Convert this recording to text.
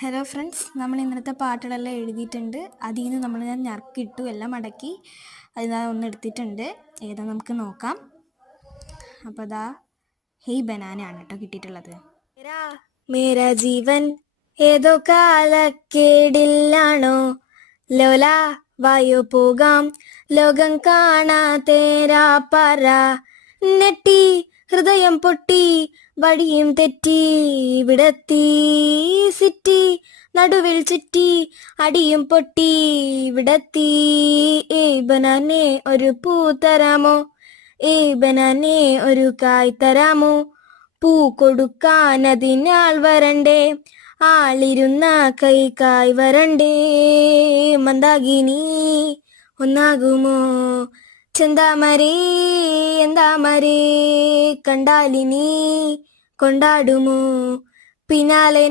Hello friends, നമ്മൾ ഇന്നത്തെ പാട്ടുകളെല്ലാം എഴുതിയിട്ടുണ്ട്. അതിൽ നിന്ന് ഞാൻ ഞറുക്കിട്ടു, എല്ലാം മടക്കി അതിനാ ഒന്ന് എടുത്തിട്ടുണ്ട്. ഏതാ നമുക്ക് നോക്കാം. അപ്പോൾ അതാ ഹേയ് ബനാനയാണ് കേട്ടോ കിട്ടിയിട്ടുള്ളത്. മേരാ ജീവൻ ഏതോ കാലക്കേടില്ലാണോ, ലോല വായോ പോകാം ലോകം കാണാ തേരാ പറ, നെട്ടി ഹൃദയം പൊട്ടി വഴിയും തെറ്റി ഇവിടെത്തി സിറ്റി, നടുവിൽ ചുറ്റി അടിയും പൊട്ടി ഇവിടെത്തി. ഏയ് ബനാനെ ഒരു പൂ തരാമോ, ഏയ് ബനാനെ ഒരു കായ് തരാമോ, പൂ കൊടുക്കാൻ അതിനാൾ വരണ്ടേ, ആളിരുന്ന കൈ കായ് വരണ്ടേ. മന്ദാകിനി ഒന്നാകുമോ, ചെന്താമരേ എന്താമരേ കണ്ടാലിനി കൊണ്ടാടുമോ, പിന്നാലെ